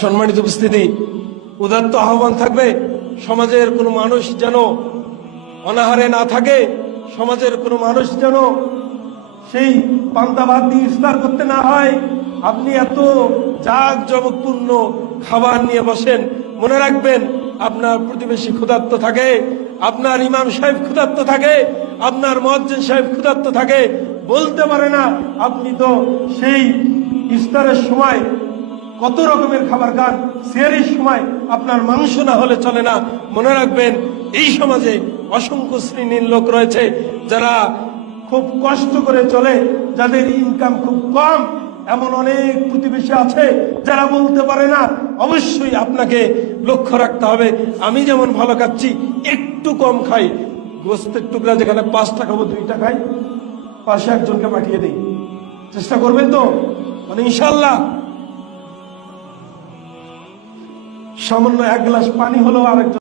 সম্মানিত উপস্থিতি, উদাত্ত আহ্বান থাকবে সমাজের কোনো মানুষ যেন অনাহারে না থাকে, সমাজের কোনো মানুষ যেন সেই পান্তা ভাত দিয়ে ইফতার করতে না হয়। আপনি এত জাঁকজমকপূর্ণ খাবার নিয়ে বসেন, মনে রাখবেন আপনার প্রতিবেশী ক্ষুধার্ত থাকে, আপনার ইমাম সাহেব ক্ষুধার্ত থাকে, আপনার মুয়াজ্জিন সাহেব ক্ষুধার্ত থাকে, বলতে পারে না আপনি তো সেই ইফতারের সময় কত রকমের খাবার খান, সেহরির সময় আপনার মাংস না হলে চলে না। মনে রাখবেন এই সমাজে অসংখ্য শ্রেণীর লোক রয়েছে যারা খুব কষ্ট করে চলে, যাদের ইনকাম খুব কম, এমন অনেক প্রতিবেশী আছে যারা বলতে পারে না। অবশ্যই আপনাকে লক্ষ্য রাখতে হবে, আমি যেমন ভালো খাচ্ছি একটু কম খাই, গোস্তের টুকরা যেখানে 5 টাকা খাবো 2 টাকা খাই, পাশে একজনকে পাঠিয়ে দিই। চেষ্টা করবেন তো? মানে ইনশাল্লাহ সামান্য 1 গ্লাস পানি হলেও আরেকজন